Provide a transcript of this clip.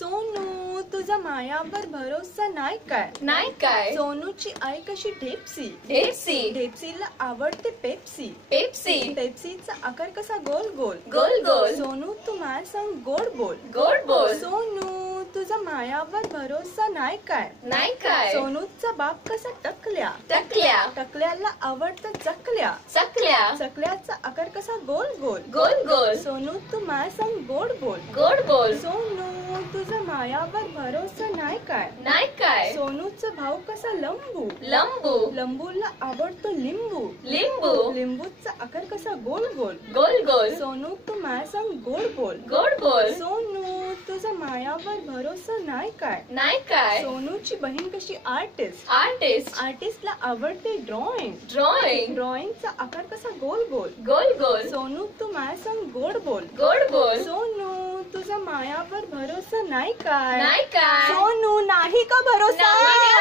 सोनू तुझा मायावर भरोसा नाही काय? नाही काय? सोनूची आई कशी ढेपसी. ढेपसी. ढेपसीला आवडते पेप्सी. पेप्सी. पेप्सीचा आकार कसा गोल गोल. गोल गोल. सोनू तू माझ्या संग गोड बोल. गोड बोल. सोनू तुझा मायावर भरोसा नाही काय? नाही काय? सोनूचा बाप कसा टकल्या. टकल्या. टकल्याला आवडतं चकल्या. चकल्या. चकल्याचा आकार कसा गोल गोल. गोल गोल. सोनू तू माझ्या संग गोड बोल. गोड बोल. सोनू तुझा मायावर भरोसा नाही काय? नाही काय? सोनूचा भाऊ कसा लंबू. लंबू. लंबूला आवडतो लिंबू. लिंबू. लिंबूचा आकार कसा गोल गोल. गोल गोल. सोनू तू माझ्या संग गोड बोल. गोड बोल. सोनू तुझा मायावर भरोसा नाही काय? नाही काय? सोनूची बहीण कशी आर्टिस्ट. आर्टिस्ट. आर्टिस्टला आवडते ड्रॉइंग. ड्रॉइंग. ड्रॉइंगचा आकार कसा गोल गोल. गोल गोल. सोनू तू माझ्या संग गोड बोल. गोड बोल. सोनू तुझा मायावर भरोसा नाही काय? नाही काय? सोनू नाही का भरोसा. नाही